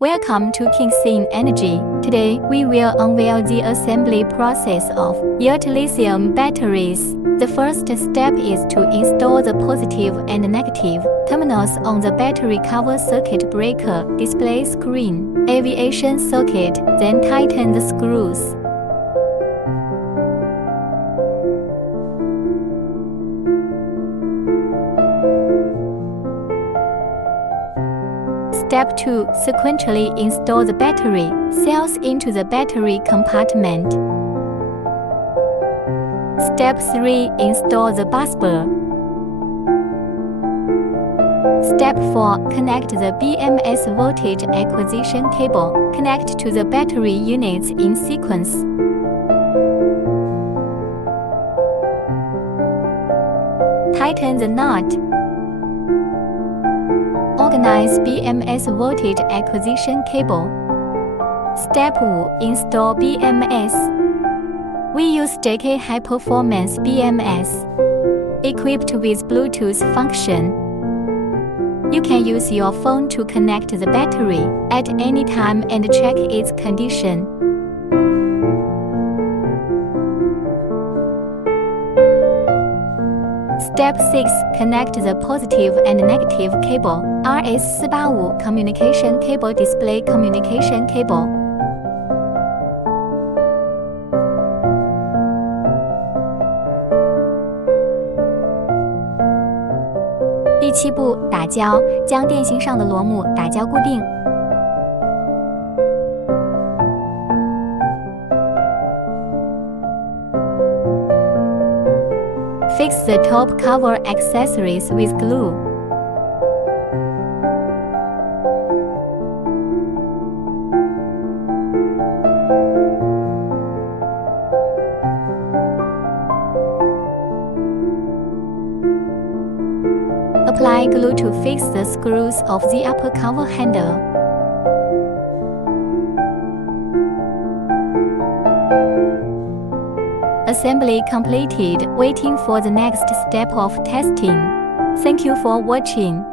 Welcome to Qing Xin Energy. Today, we will unveil the assembly process of yacht lithium batteries. The first step is to install the positive and negative terminals on the battery cover circuit breaker display screen, aviation circuit, then tighten the screws. Step 2. Sequentially install the battery cells into the battery compartment. Step 3. Install the busbar. Step 4. Connect the BMS voltage acquisition cable. Connect to the battery units in sequence. Tighten the knot. Organize BMS voltage acquisition cable. Step 5. Install BMS. We use JK High Performance BMS, equipped with Bluetooth function. You can use your phone to connect the battery at any time and check its condition. Step 6. Connect the positive and negative cable. RS485 communication cable display communication cable. 第7步，打胶，将电芯上的螺母打胶固定。Fix the top cover accessories with glue. Apply glue to fix the screws of the upper cover handle. Assembly completed. Waiting for the next step of testing. Thank you for watching.